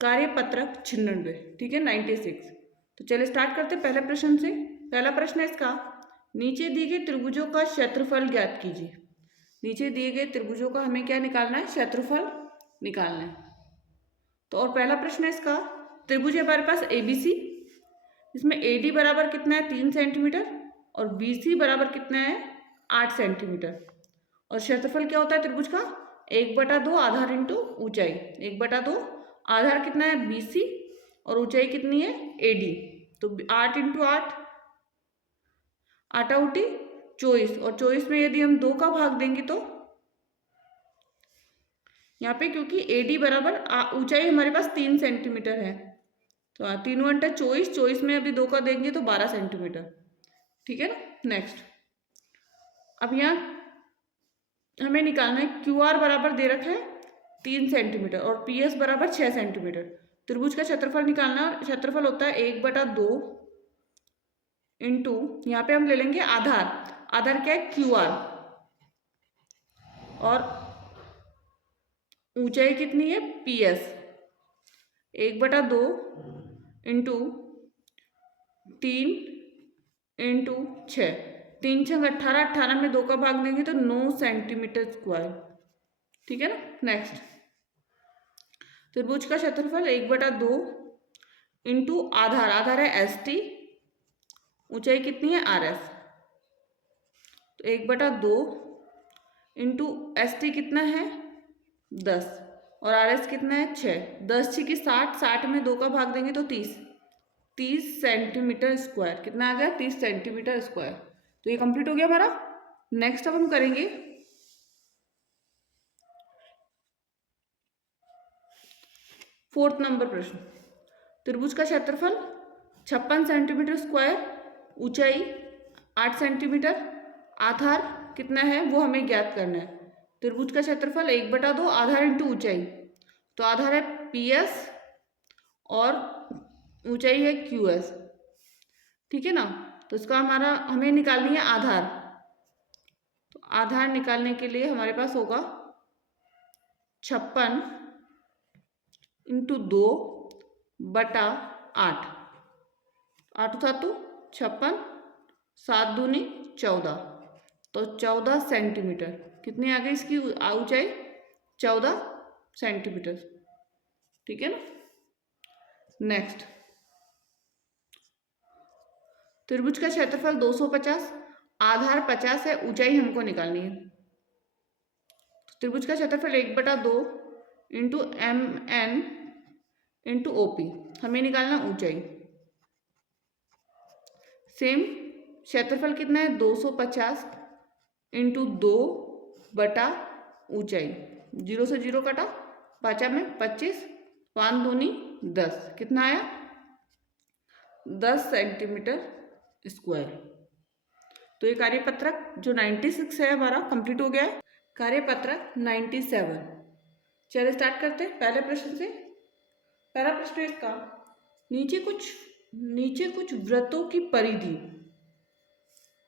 कार्यपत्रक 96, ठीक है 96। तो चलिए स्टार्ट करते हैं पहले प्रश्न से। पहला प्रश्न है इसका, नीचे दिए गए त्रिभुजों का क्षेत्रफल ज्ञात कीजिए। नीचे दिए गए त्रिभुजों का हमें क्या निकालना है, क्षेत्रफल निकालना है। तो और पहला प्रश्न है इसका, त्रिभुज है हमारे पास ABC, इसमें AD बराबर कितना है 3 सेंटीमीटर और BC बराबर कितना है 8 सेंटीमीटर। और क्षेत्रफल क्या होता है त्रिभुज का, 1/2 आधार इंटू ऊंचाई। 1/2 आधार कितना है BC और ऊंचाई कितनी है AD। तो 8 इंटू 8, 8 उठी 24, और 24 में यदि हम 2 का भाग देंगे तो यहाँ पे क्योंकि AD बराबर ऊंचाई हमारे पास 3 सेंटीमीटर है, तो 3 × 24, 24 में अभी 2 का देंगे तो 12 सेंटीमीटर, ठीक है ना। नेक्स्ट, अब यहाँ हमें निकालना है QR बराबर दे रखा है 3 सेंटीमीटर और PS बराबर 6 सेंटीमीटर। त्रिभुज का क्षेत्रफल निकालना, क्षेत्रफल होता है 1/2 इंटू, यहाँ पे हम ले लेंगे आधार, आधार क्या है QR, और ऊंचाई कितनी है PS। 1/2 इंटू 3 इंटू 6, 3 × 6 18, 18 में 2 का भाग देंगे तो 9 सेंटीमीटर स्क्वायर, ठीक है ना। नेक्स्ट, त्रिभुज का क्षेत्रफल 1/2 इंटू आधार, आधार है ST, ऊंचाई कितनी है RS। तो 1/2 इंटू ST कितना है 10 और RS कितना है 6, 10 × 6 = 60, 60 में 2 का भाग देंगे तो 30 सेंटीमीटर स्क्वायर। कितना आ गया 30 सेंटीमीटर स्क्वायर। तो ये कंप्लीट हो गया हमारा। नेक्स्ट अब हम करेंगे 4th नंबर प्रश्न। त्रिभुज का क्षेत्रफल 56 सेंटीमीटर स्क्वायर, ऊंचाई 8 सेंटीमीटर, आधार कितना है वो हमें ज्ञात करना है। त्रिभुज का क्षेत्रफल 1/2 आधार इंटू ऊंचाई, तो आधार है PS और ऊंचाई है QS, ठीक है ना। तो इसका हमें निकालनी है आधार। तो आधार निकालने के लिए हमारे पास होगा 56 इंटू 2/8, 8 7 56, 7 दूनी 14, तो 14 सेंटीमीटर। कितनी आ गई इसकी ऊंचाई 14 सेंटीमीटर, ठीक है ना। नेक्स्ट, त्रिभुज का क्षेत्रफल 250, आधार 50 है, ऊंचाई हमको निकालनी है। त्रिभुज का क्षेत्रफल 1/2 इंटू MN इंटू OP, हमें निकालना ऊंचाई। सेम क्षेत्रफल कितना है 250 इंटू 2 ऊंचाई, 0 से 0 कटा, 5 में 25, 5 दूनी 10, कितना आया 10 सेंटीमीटर स्क्वायर। तो ये कार्यपत्रक जो 96 है हमारा कंप्लीट हो गया है। कार्यपत्रक 97, चलिए स्टार्ट करते हैं पहले प्रश्न से। पहला प्रश्न है इसका, नीचे कुछ वृत्तों की परिधि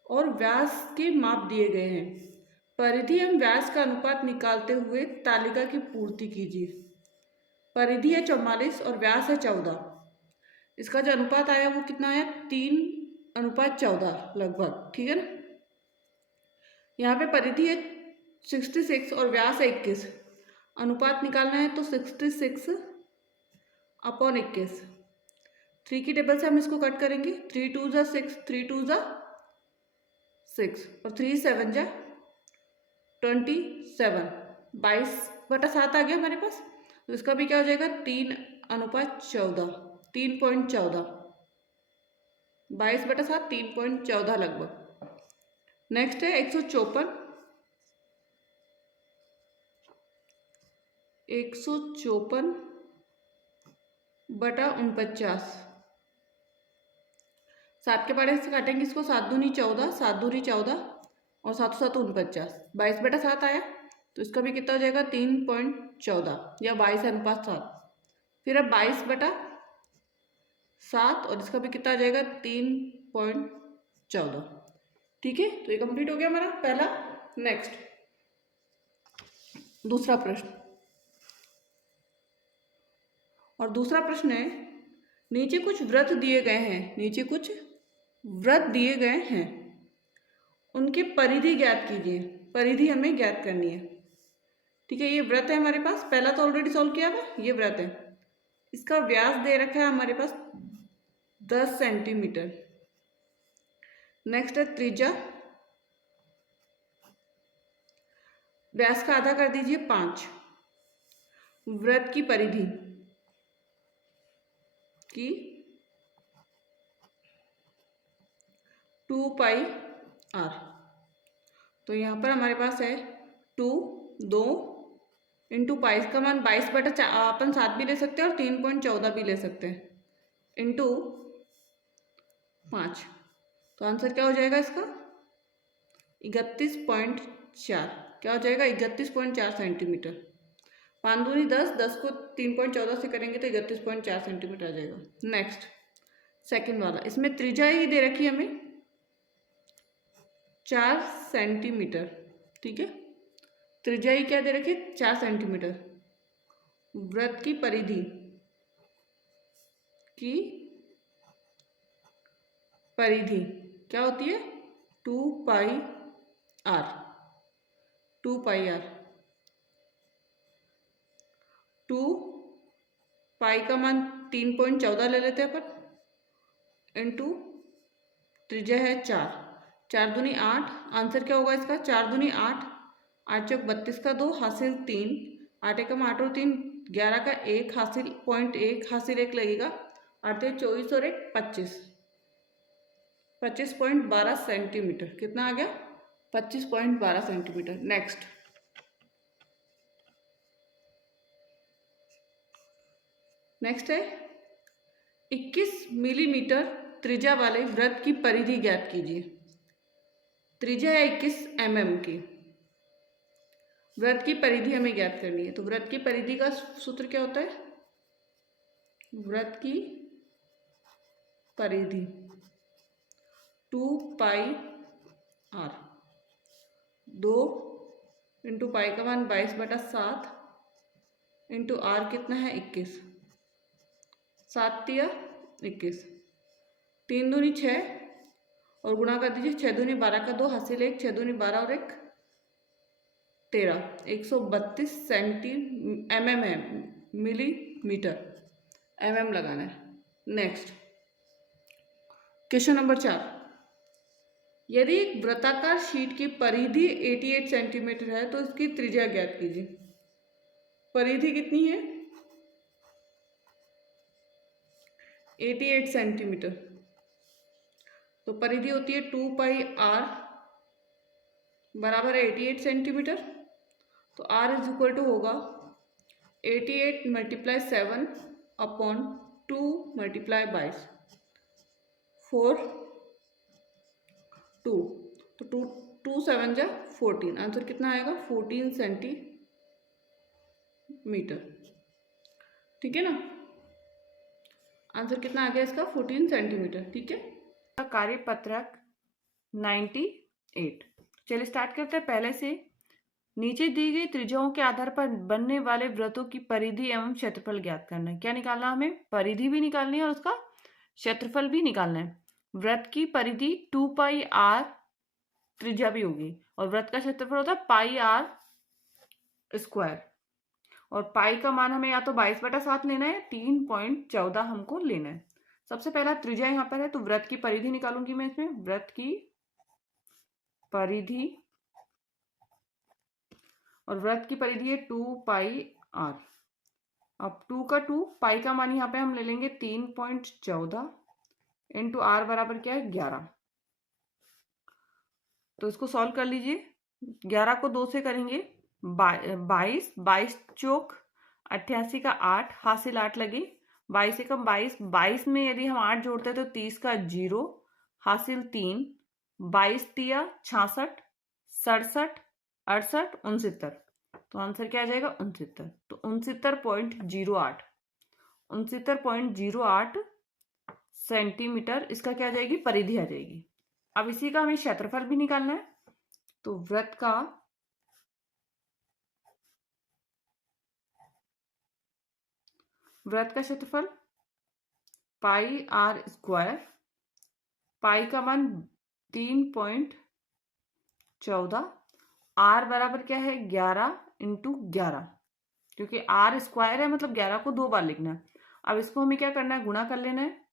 और व्यास के माप दिए गए हैं। परिधि एवं व्यास का अनुपात निकालते हुए तालिका की पूर्ति कीजिए। परिधि है 44 और व्यास है 14। इसका जो अनुपात आया वो कितना आया 3:14 लगभग, ठीक है ना। यहाँ पे परिधि है 66 और व्यास है 21, अनुपात निकालना है तो 66/21। 3 की टेबल से हम इसको कट करेंगे, 3 2 = 6, 3 2 = 6 और 3 7 = 27, 22/7 आ गया हमारे पास। तो इसका भी क्या हो जाएगा 3:14, 3.14, 22/7, 3.14 लगभग। नेक्स्ट है 154, 154/49, 7 के पढ़े से काटेंगे इसको, 7 दूनी 14, 7 दूनी 14 और 7 7 49, 22/7 आया। तो इसका भी कितना हो जाएगा 3.14 या 22:7। फिर अब 22/7 और इसका भी कितना आ जाएगा 3.14, ठीक है। तो ये कंप्लीट हो गया हमारा पहला। नेक्स्ट, दूसरा प्रश्न, और दूसरा प्रश्न है, नीचे कुछ वृत्त दिए गए हैं, नीचे कुछ वृत्त दिए गए हैं, उनकी परिधि ज्ञात कीजिए। परिधि हमें ज्ञात करनी है। ठीक है, ये वृत्त है हमारे पास, पहला तो ऑलरेडी सॉल्व किया हुआ, ये वृत्त है, इसका व्यास दे रखा है हमारे पास 10 सेंटीमीटर। नेक्स्ट है त्रिज्या, व्यास का आधा कर दीजिए 5। वृत्त की परिधि की 2 पाई r, तो यहाँ पर हमारे पास है 2 इंटू पाई का मान 22/4, अपन 7 भी ले सकते हैं और 3.14 भी ले सकते हैं, इंटू 5, तो आंसर क्या हो जाएगा इसका 31.4। क्या हो जाएगा 31.4 सेंटीमीटर। 5 दूनी 10, 10 को 3.14 से करेंगे तो 31.4 सेंटीमीटर आ जाएगा। नेक्स्ट सेकंड वाला, इसमें त्रिज्या ही दे रखी है हमें 4 सेंटीमीटर। ठीक है, त्रिज्या ही क्या दे रखी है 4 सेंटीमीटर। वृत्त की परिधि की परिधि क्या होती है 2 पाई r, 2 पाई r, 2 पाई का मान 3.14 ले लेते हैं अपन, इंटू त्रिज्या है 4, 4 दूनी 8, आंसर क्या होगा इसका 4 दूनी 8, 8 चौक 32 का 2 हासिल 3, 8 एकम 8 और 3 11 का 1 हासिल 0.1 हासिल 1 लगेगा, 8 24 और 1 25, 25.12 सेंटीमीटर। कितना आ गया 25.12 सेंटीमीटर। नेक्स्ट नेक्स्ट है 21 मिलीमीटर त्रिज्या वाले वृत्त की परिधि ज्ञात कीजिए। त्रिज्या है 21 mm की, वृत्त की परिधि हमें ज्ञात करनी है। तो वृत्त की परिधि का सूत्र क्या होता है, वृत्त की परिधि 2 पाई r, 2 इंटू पाई का मान 22/7 इंटू r कितना है 21, 7 तिया 21, 3 दूनी 6 और गुणा कर दीजिए, 6 दूनी 12 का 2 हासिल 1, 6 दूनी 12 और 1 13, 132 mm है, मिलीमीटर, mm लगाना है। नेक्स्ट क्वेश्चन नंबर 4, यदि एक वृत्ताकार शीट की परिधि 88 सेंटीमीटर है तो इसकी त्रिज्या ज्ञात कीजिए। परिधि कितनी है 88 सेंटीमीटर, तो परिधि होती है 2 पाई r बराबर है 88 सेंटीमीटर। तो r इज इक्वल टू होगा 88 मल्टीप्लाई 7 अपॉन 2 मल्टीप्लाई 22 4 2, तो 2 7 जा 14, आंसर कितना आएगा 14 सेंटीमीटर। ठीक है ना, आंसर कितना आ गया इसका 14 सेंटीमीटर। ठीक है, कार्यपत्रक 98। चलिए स्टार्ट करते हैं पहले से। नीचे दी गई त्रिज्याओं के आधार पर बनने वाले वृत्तों की परिधि एवं क्षेत्रफल ज्ञात करना है। क्या निकालना हमें, परिधि भी निकालनी है और उसका क्षेत्रफल भी निकालना है। वृत्त की परिधि 2 पाई r त्रिज्या भी होगी और वृत्त का क्षेत्रफल होता है पाई r स्क्वायर, और पाई का मान हमें या तो 22/7 लेना है, 3.14 हमको लेना है। सबसे पहला त्रिज्या यहाँ पर है तो वृत्त की परिधि निकालूंगी मैं इसमें। वृत्त की परिधि, और वृत्त की परिधि है 2 पाई r। अब 2 का 2, पाई का मान यहाँ पे हम ले लेंगे 3.14 इंटू r बराबर क्या है 11। तो इसको सॉल्व कर लीजिए, 11 को 2 से करेंगे 22, 22 चौक 88 का 8 हासिल 8 लगे, 22 से कम 22, 22 में यदि हम 8 जोड़ते हैं तो 30 का 0 हासिल 3, 22 तिया 66, 67, 68, 69, तो आंसर क्या आ जाएगा 69। तो 69.08, 69.08 सेंटीमीटर इसका क्या आ जाएगी, परिधि आ जाएगी। अब इसी का हमें क्षेत्रफल भी निकालना है। तो वृत्त का वृत्त का क्षेत्रफल पाई आर स्क्वायर, पाई का मान 3.14, आर बराबर क्या है 11 इंटू 11, क्योंकि आर स्क्वायर है मतलब 11 को 2 बार लिखना है। अब इसको हमें क्या करना है, गुणा कर लेना है।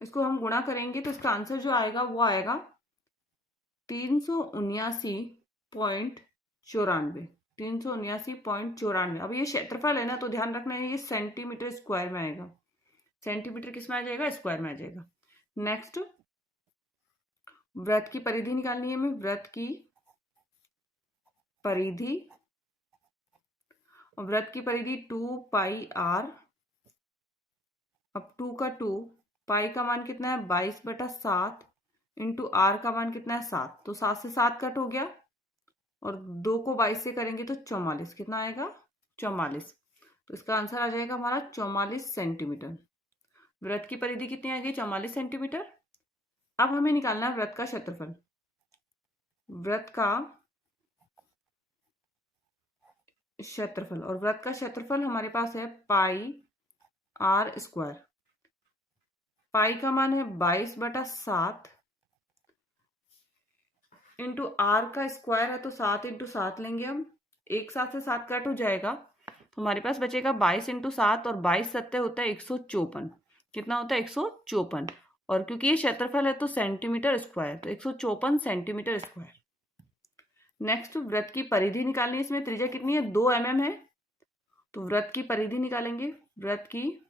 इसको हम गुणा करेंगे तो इसका आंसर जो आएगा वो आएगा 379.94, 379.94। अब ये क्षेत्रफल है ना, तो ध्यान रखना है ये सेंटीमीटर स्क्वायर में आएगा। सेंटीमीटर किस में आ जाएगा, स्क्वायर में आ जाएगा। नेक्स्ट, वृत्त की परिधि निकालनी है हमें। वृत्त की परिधि, वृत्त की परिधि 2 पाई आर। अब 2 का 2, पाई का मान कितना है 22/7 इंटू आर का मान कितना है 7, तो 7 से 7 कट हो गया और 2 को 22 से करेंगे तो 44, कितना आएगा 44। तो इसका आंसर आ जाएगा हमारा 44 सेंटीमीटर। वृत्त की परिधि कितनी आ गई 44 सेंटीमीटर। अब हमें निकालना है वृत्त का क्षेत्रफल। वृत्त का क्षेत्रफल, और वृत्त का क्षेत्रफल हमारे पास है पाई आर स्क्वायर। पाई का मान है 22/7 इंटू आर का स्क्वायर है तो 7 इंटू 7 लेंगे हम। एक 7 से 7 कट हो जाएगा तो हमारे पास बचेगा 22 इंटू 7, और 22 सत्ते होता है 154। कितना होता है 154, और क्योंकि ये क्षेत्रफल है तो सेंटीमीटर स्क्वायर, तो 154 सेंटीमीटर स्क्वायर। नेक्स्ट, वृत्त की परिधि निकालनी है। इसमें त्रिज्या कितनी है 2 mm है, तो वृत्त की परिधि निकालेंगे। वृत्त की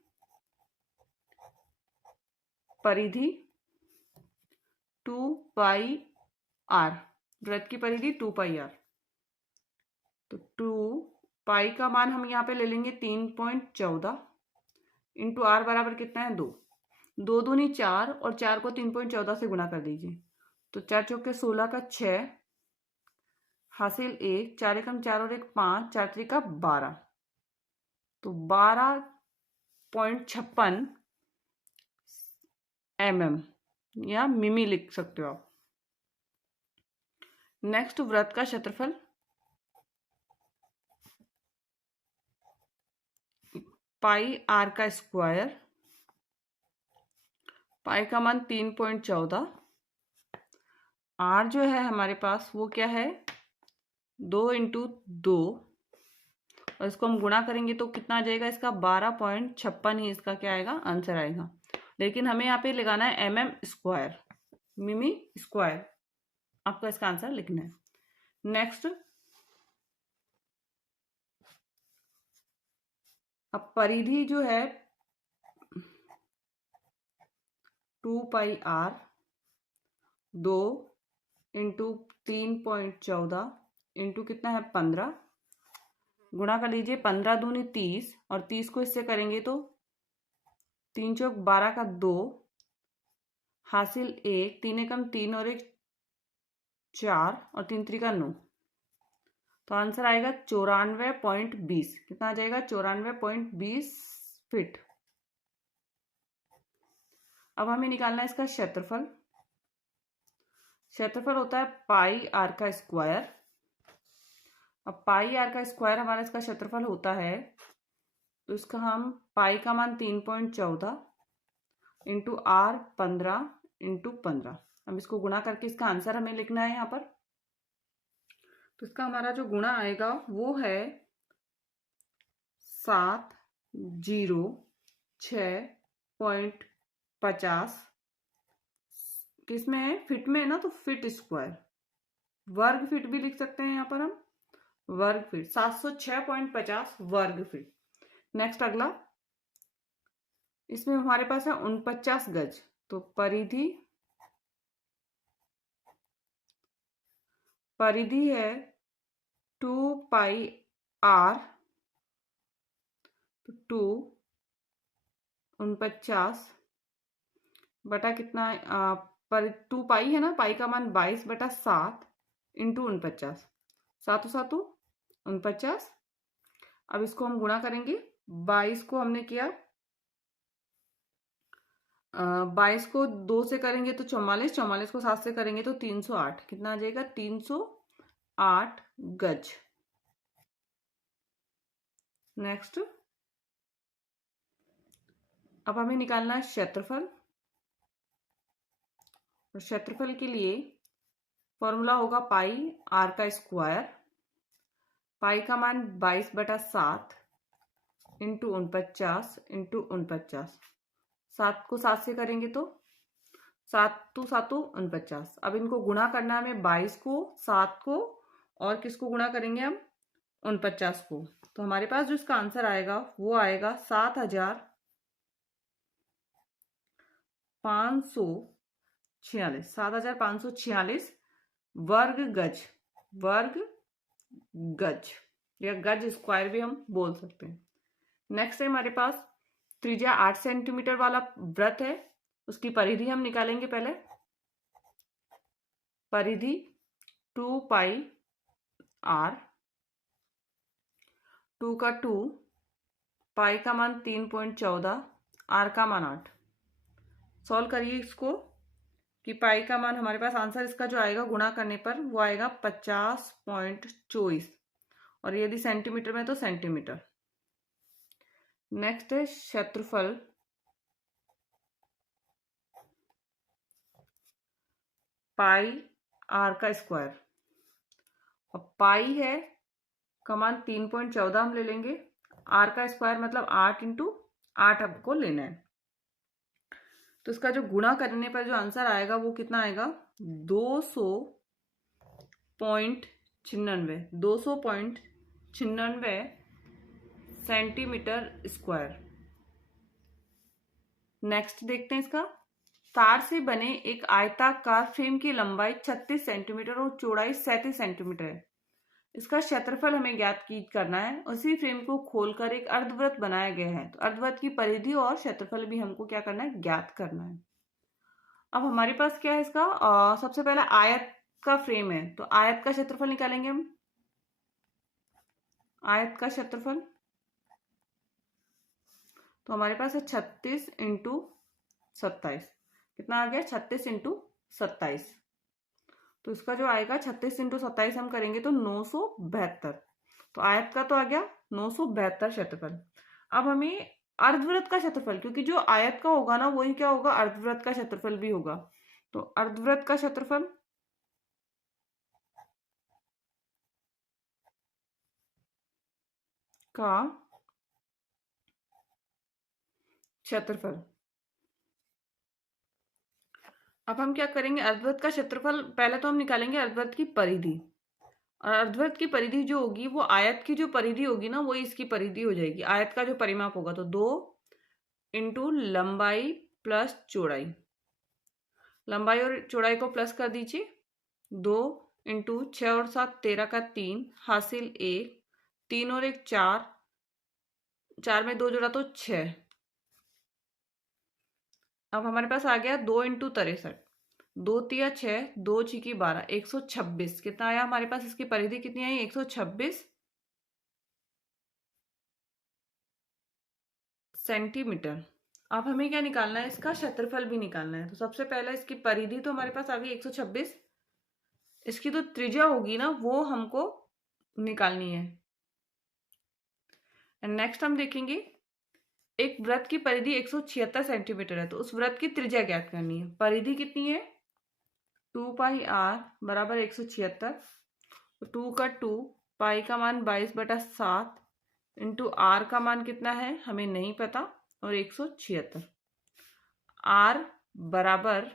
परिधि 2 पाई आर, वृत्त की परिधि 2 पाई आर। तो 2 पाई का मान हम यहाँ पे ले लेंगे 3.14 इंटू आर बराबर कितना है 2, 2 दूनी 4 और 4 को 3.14 से गुणा कर दीजिए तो 4 चौके 16 का 6 हासिल 1, 4 एकम 4 और 1 5, 4 त्रिका 12, तो 12.56 mm या मिमी लिख सकते हो आप। नेक्स्ट, वृत्त का क्षेत्रफल पाई आर का स्क्वायर, पाई का मान 3.14, आर जो है हमारे पास वो क्या है 2 इंटू 2, और इसको हम गुणा करेंगे तो कितना आ जाएगा इसका 12.56 ही इसका क्या आएगा आंसर आएगा। लेकिन हमें यहाँ पे लगाना है mm स्क्वायर, मिमी स्क्वायर, आपका इसका आंसर लिखना है। नेक्स्ट, अब परिधि जो है 2 पाई आर 2 इंटू 3.14 इंटू कितना है 15, गुणा कर लीजिए 15 दूनी 30, और 30 को इससे करेंगे तो 3 चौक 12 का 2 हासिल 1, 3 एकम 3 और 1 4 और 3 त्रिका 9, तो आंसर आएगा 94.20। कितना आ जाएगा 94.20 फीट। अब हमें निकालना है इसका क्षेत्रफल। क्षेत्रफल होता है पाई आर का स्क्वायर। अब पाई आर का स्क्वायर हमारा इसका क्षेत्रफल होता है, तो इसका हम पाई का मान 3.14 इंटू आर 15 इंटू 15। अब इसको गुणा करके इसका आंसर हमें लिखना है यहाँ पर। तो इसका हमारा जो गुणा आएगा वो है 706.50, किसमें है फिट में है ना, तो फिट स्क्वायर, वर्ग फीट भी लिख सकते हैं यहाँ पर हम, वर्ग फीट 706.50 वर्ग फीट। नेक्स्ट, अगला, इसमें हमारे पास है 49 गज, तो परिधि है 2 पाई आर, तो 2 49 बटा कितना पर 2 पाई है ना, पाई का मान 22/7 इंटू 49, 7 7 49। अब इसको हम गुणा करेंगे। 22 को हमने किया 22 को 2 से करेंगे तो 44, 44 को 7 से करेंगे तो 308, कितना आ जाएगा 308 गज। नेक्स्ट, अब हमें निकालना है क्षेत्रफल। और क्षेत्रफल के लिए फॉर्मूला होगा पाई आर का स्क्वायर। पाई का मान 22/7 इंटू 49 इंटू 49। 7 को 7 से करेंगे तो 7×7=49। अब इनको गुणा करना है हमें, 22 को, 7 को और किसको गुणा करेंगे हम, 49 को। तो हमारे पास जो इसका आंसर आएगा वो आएगा 7,546 वर्ग गज। वर्ग गज या गज स्क्वायर भी हम बोल सकते हैं। नेक्स्ट है हमारे पास त्रिज्या 8 सेंटीमीटर वाला वृत्त है, उसकी परिधि हम निकालेंगे पहले। परिधि 2πr, 2 का 2, पाई का मान 3.14, आर का मान 8। सॉल्व करिए इसको कि पाई का मान हमारे पास आंसर इसका जो आएगा गुणा करने पर वो आएगा 50.24, और यदि सेंटीमीटर में तो सेंटीमीटर। नेक्स्ट है क्षेत्रफल। पाई आर का स्क्वायर, और पाई है का मान 3.14 हम ले लेंगे। आर का स्क्वायर मतलब 8×8 आपको लेना है। तो इसका जो गुणा करने पर जो आंसर आएगा वो कितना आएगा, 200.99 सेंटीमीटर स्क्वायर। नेक्स्ट देखते हैं इसका। तार से बने एक आयताकार फ्रेम की लंबाई 36 सेंटीमीटर और चौड़ाई 37 सेंटीमीटर है। इसका क्षेत्रफल हमें ज्ञात करना है। उसी फ्रेम को खोलकर एक अर्धवृत्त बनाया गया है, तो अर्धवृत्त की परिधि और क्षेत्रफल भी हमको क्या करना है, ज्ञात करना है। अब हमारे पास क्या है इसका, सबसे पहला आयत का फ्रेम है, तो आयत का क्षेत्रफल निकालेंगे हम। आयत का क्षेत्रफल तो हमारे पास है 36 × 27। कितना आ गया, 36 × 27। तो इसका जो आएगा 36 × 27 हम करेंगे तो 972। तो आयत का तो आ गया 972 क्षेत्रफल। अब हमें अर्धवृत्त का क्षेत्रफल, क्योंकि जो आयत का होगा ना वही क्या होगा, अर्धवृत्त का क्षेत्रफल भी होगा। तो अर्धवृत्त का क्षेत्रफल का क्षेत्रफल। अब हम क्या करेंगे, अर्धवृत्त का क्षेत्रफल पहले तो हम निकालेंगे अर्धवृत्त की परिधि। और अर्धवृत्त की परिधि जो होगी वो आयत की जो परिधि होगी ना वही इसकी परिधि हो जाएगी। आयत का जो परिमाप होगा तो 2 × लंबाई प्लस चौड़ाई। लंबाई और चौड़ाई को प्लस कर दीजिए। 2 × 6 और 7 13 का 3 हासिल 1, 3 और 1 4, 4 में 2 जोड़ा तो 6। अब हमारे पास आ गया 2 × 63, 2 तिया 6, 2 छिकी 12, 126। कितना आया हमारे पास, इसकी परिधि कितनी आई, 126 सेंटीमीटर। अब हमें क्या निकालना है, इसका क्षेत्रफल भी निकालना है। तो सबसे पहले इसकी परिधि तो हमारे पास आ गई 126, इसकी तो त्रिज्या होगी ना वो हमको निकालनी है। एंड नेक्स्ट हम देखेंगे एक वृत्त की परिधि 176 सेंटीमीटर है, तो उस वृत्त की त्रिज्या ज्ञात करनी है। परिधि कितनी है, 2πr बराबर 176। 2 का 2, पाई का मान 22/7 इंटू आर का मान कितना है हमें नहीं पता, और 176। आर बराबर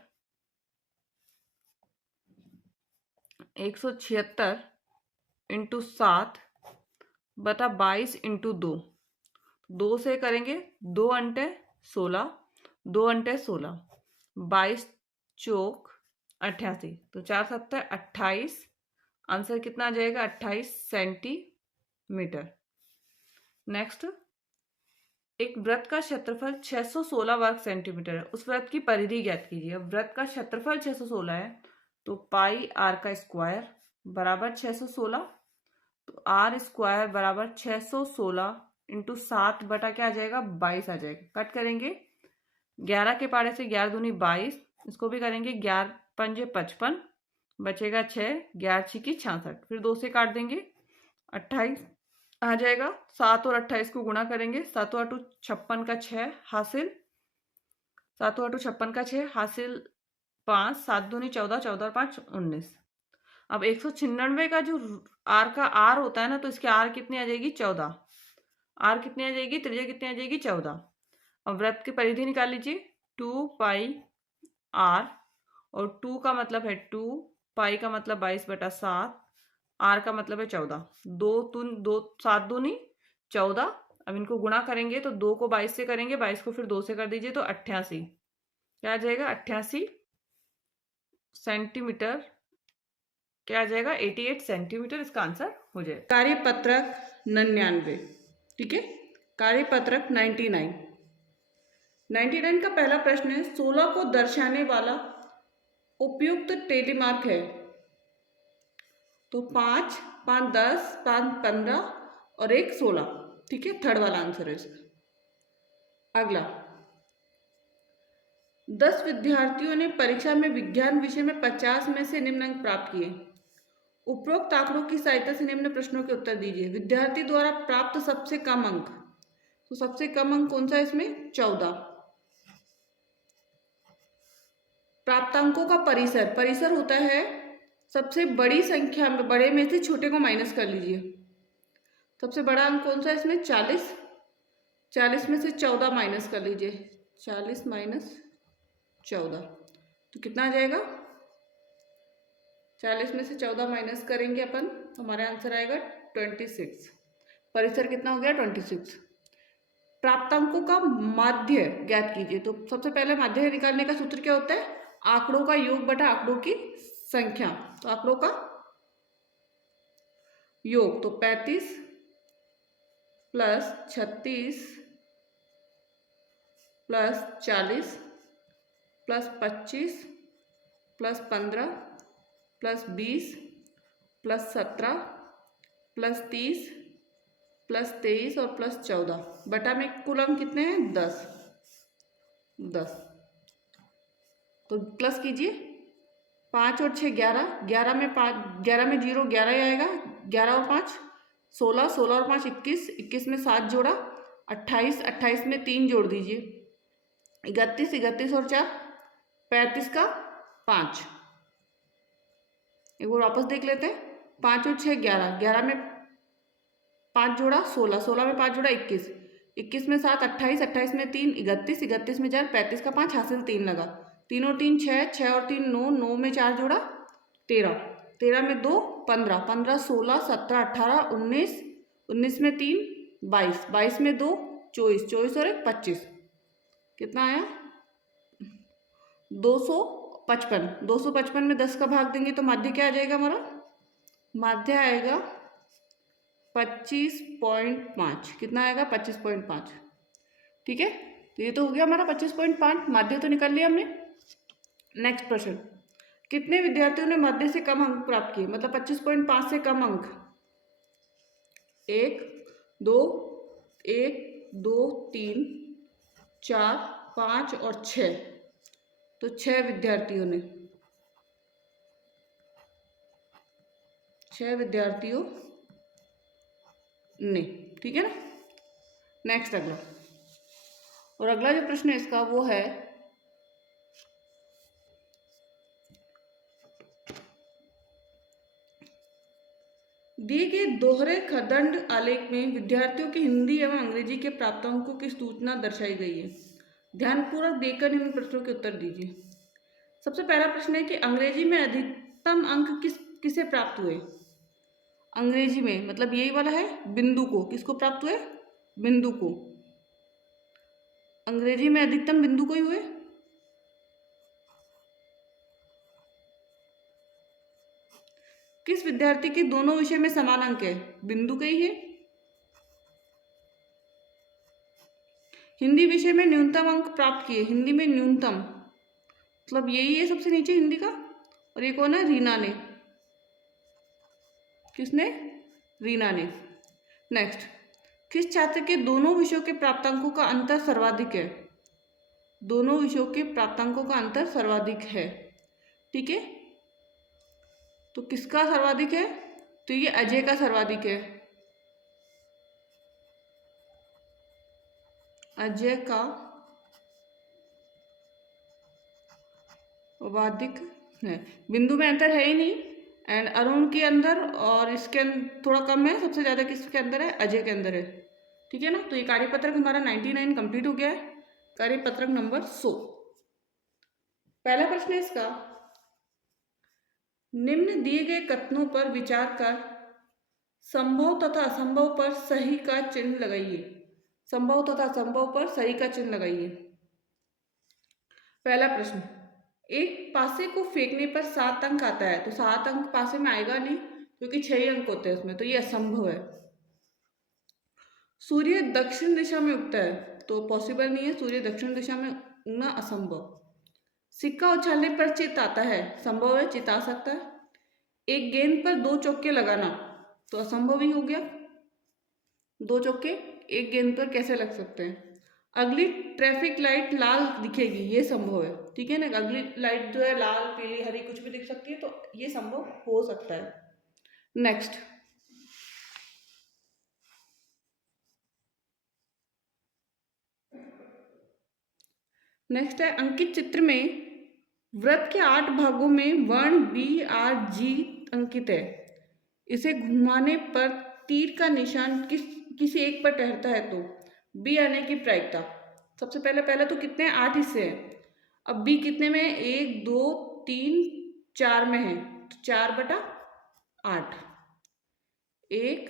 176 इंटू 7/22 इंटू 2। 2 से करेंगे, 2 अंटे 16, 2 अंटे 16, 22 चौक 88, तो 4 7 28। आंसर कितना आ जाएगा, 28 सेंटीमीटर। नेक्स्ट, एक वृत्त का क्षेत्रफल 616 वर्ग सेंटीमीटर है, उस वृत्त की परिधि ज्ञात कीजिए। वृत्त का क्षेत्रफल 616 है, तो पाई आर का स्क्वायर बराबर 616, तो आर स्क्वायर बराबर 616 इंटू 7 बटा क्या आ जाएगा, 22 आ जाएगा। कट करेंगे, 11 के पारे से 11 दूनी 22, इसको भी करेंगे, 11 पंजे 55, बचेगा 6, 11 छिकी 66, फिर 2 से काट देंगे 28, आ जाएगा 7 और 28 को गुणा करेंगे, 7 8 56 का 6 हासिल, 7 8 56 का 6 हासिल 5, 7 दूनी 14, 14 और 5 19। अब 196 का जो आर का आर होता है ना, तो इसके आर कितनी आ जाएगी 14, आर कितनी आ जाएगी, त्रिज्या कितनी आ जाएगी 14। अब वृत्त की परिधि निकाल लीजिए, 2 पाई आर, और 2 का मतलब है 2, पाई का मतलब 22/7, आर का मतलब है 14, 2 7 दूनी 14। अब इनको गुणा करेंगे तो 2 को 22 से करेंगे, 22 को फिर 2 से कर दीजिए तो 88, क्या आ जाएगा 88 सेंटीमीटर, क्या आ जाएगा 88 सेंटीमीटर, इसका आंसर हो जाएगा। कार्यपत्रक 99, ठीक है, कार्यपत्रक 99 का पहला प्रश्न है, 16 को दर्शाने वाला उपयुक्त टेलीमार्क है। तो 5 5 10 5 15 और 1 16, ठीक है, थर्ड वाला आंसर है इसका। अगला, 10 विद्यार्थियों ने परीक्षा में विज्ञान विषय में 50 में से निम्न अंक प्राप्त किए। उपरोक्त आंकड़ों की सहायता से निम्न प्रश्नों के उत्तर दीजिए। विद्यार्थी द्वारा प्राप्त सबसे कम अंक, तो सबसे कम अंक कौन सा है इसमें 14। प्राप्तांकों का परिसर, परिसर होता है सबसे बड़ी संख्या में, बड़े में से छोटे को माइनस कर लीजिए। सबसे बड़ा अंक कौन सा है इसमें 40, 40 में से 14 माइनस कर लीजिए, 40 माइनस 14 तो कितना आ जाएगा, 40 में से 14 माइनस करेंगे अपन तो हमारा आंसर आएगा 26। परिसर कितना हो गया 26। प्राप्तांकों का माध्य ज्ञात कीजिए। तो सबसे पहले माध्य निकालने का सूत्र क्या होता है, आंकड़ों का योग बटा आंकड़ों की संख्या। तो आंकड़ों का योग, तो 35 plus 36 plus 40 plus 25 plus 15 plus 20 plus 17 plus 30 plus 23 और प्लस 14 बटा में कुल अंक कितने हैं 10। तो प्लस कीजिए, 5 और 6 11, 11 में 5, 11 में 0 11 ही आएगा, 11 और 5 16, 16 और 5 21, 21 में 7 जोड़ा 28, 28 में 3 जोड़ दीजिए 31, 31 और 4 35 का 5। एक बार वापस देख लेते हैं, 5 और 6 11, 11 में 5 जोड़ा 16, 16 में 5 जोड़ा 21, 21 में 7 28, 28 में 3 31, 31 में 4 35 का 5 हासिल 3 लगा, 3 और 3 6, 6 और 3 9, 9 में 4 जोड़ा 13, 13 में 2 15, 15 16 17 18 19, 19 में 3 22, 22 में 2 24, 24 और 1 25, कितना आया 255। 255 में 10 का भाग देंगे तो माध्य क्या आ जाएगा हमारा, माध्य आएगा 25.5, कितना आएगा 25.5, ठीक है। तो ये तो हो गया हमारा 25.5, माध्य तो निकाल लिया हमने। नेक्स्ट प्रश्न, कितने विद्यार्थियों ने माध्य से कम अंक प्राप्त किए, मतलब 25.5 से कम अंक, 1 2 1 2 3 4 5 और 6, तो 6 विद्यार्थियों ने, 6 विद्यार्थियों ने, ठीक है ना। नेक्स्ट अगला, और अगला जो प्रश्न है इसका वो है, दिए गए दोहरे खंड आलेख में विद्यार्थियों के हिंदी एवं अंग्रेजी के प्राप्तांकों की सूचना दर्शाई गई है। ध्यानपूर्वक देखकर निम्न प्रश्नों के उत्तर दीजिए। सबसे पहला प्रश्न है कि अंग्रेजी में अधिकतम अंक किसे प्राप्त हुए। अंग्रेजी में मतलब यही वाला है, बिंदु को, किसको प्राप्त हुए, बिंदु को, अंग्रेजी में अधिकतम बिंदु को ही हुए। किस विद्यार्थी के दोनों विषय में समान अंक है, बिंदु के ही है। हिंदी विषय में न्यूनतम अंक प्राप्त किए, हिंदी में न्यूनतम मतलब यही है सबसे नीचे हिंदी का, और ये कौन है, रीना ने, किसने, रीना ने। नेक्स्ट, किस छात्र के दोनों विषयों के प्राप्तांकों का अंतर सर्वाधिक है, दोनों विषयों के प्राप्तांकों का अंतर सर्वाधिक है, ठीक है। तो किसका सर्वाधिक है, तो ये अजय का सर्वाधिक है, अजय का वादिक है, बिंदु में अंतर है ही नहीं, एंड अरुण के अंदर और इसके थोड़ा कम है, सबसे ज़्यादा किसके अंदर है, अजय के अंदर है। ठीक है ना, तो ये कार्यपत्रक हमारा 99 कंप्लीट हो गया है, कार्यपत्रक नंबर 100। पहला प्रश्न है इसका, निम्न दिए गए कथनों पर विचार कर संभव तथा असंभव पर सही का चिन्ह लगाइए। संभव तथा असंभव पर सही का चिन्ह लगाइए। पहला प्रश्न, एक पासे को फेंकने पर 7 अंक आता है, तो 7 अंक पासे में आएगा नहीं क्योंकि 6 अंक होते हैं उसमें, तो ये असंभव है। सूर्य दक्षिण दिशा में उगता है, तो पॉसिबल नहीं है, सूर्य दक्षिण दिशा में उगना असंभव। सिक्का उछालने पर चित आता है, संभव है, चित आ सकता है। एक गेंद पर 2 चौके लगाना, तो असंभव ही हो गया, 2 चौके एक गेंद पर कैसे लग सकते हैं। अगली ट्रैफिक लाइट लाल दिखेगी, ये संभव है। ठीक है ना, अगली लाइट जो है लाल, पीली, हरी कुछ भी दिख सकती है, तो ये संभव हो सकता है। नेक्स्ट है, अंकित चित्र में वृत्त के 8 भागों में वर्ण बी आर जी अंकित है। इसे घुमाने पर तीर का निशान किसी एक पर ठहरता है, तो बी आने की प्रायिकता। सबसे पहले तो कितने हैं, 8 हिस्से हैं। अब बी कितने में है, 1 2 3 4 में है, तो 4/8, 1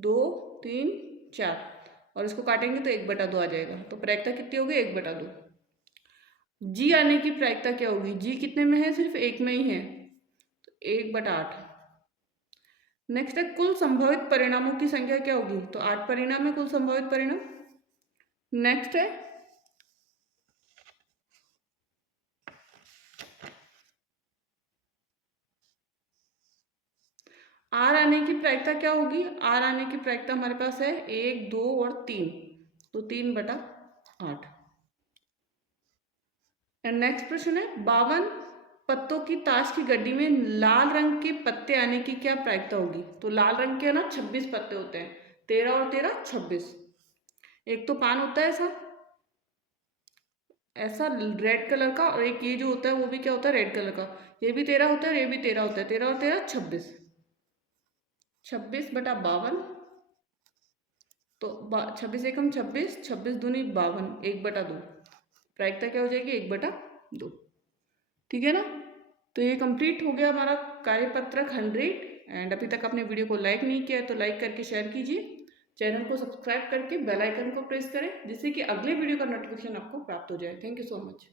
2 3 4, और इसको काटेंगे तो 1/2 आ जाएगा, तो प्रायिकता कितनी होगी, 1/2। जी आने की प्रायिकता क्या होगी, जी कितने में है, सिर्फ 1 में ही है, तो 1/8। नेक्स्ट है, कुल संभावित परिणामों की संख्या क्या होगी, तो 8 परिणाम है कुल संभावित परिणाम। नेक्स्ट है, आर आने की प्रायिकता क्या होगी, आर आने की प्रायिकता हमारे पास है 1 2 और 3, तो 3/8। एंड नेक्स्ट प्रश्न है, 52 पत्तों की ताश की गड्डी में लाल रंग के पत्ते आने की क्या प्रायिकता होगी, तो लाल रंग के ना 26 पत्ते होते हैं, 13 और 13 26। एक तो पान होता है ऐसा ऐसा रेड कलर का, और एक ये जो होता है वो भी क्या होता है, रेड कलर का, ये भी 13 होता है, ये भी 13 होता है, 13 और 13 26, 26/52, तो 26 एकम 26, 26 दूनी 52, 1/2, प्रायिकता क्या हो जाएगी, 1/2। ठीक है ना, तो ये कंप्लीट हो गया हमारा कार्यपत्रक 100। एंड अभी तक आपने वीडियो को लाइक नहीं किया है तो लाइक करके शेयर कीजिए, चैनल को सब्सक्राइब करके बेल आइकन को प्रेस करें, जिससे कि अगले वीडियो का नोटिफिकेशन आपको प्राप्त हो जाए। Thank you so much.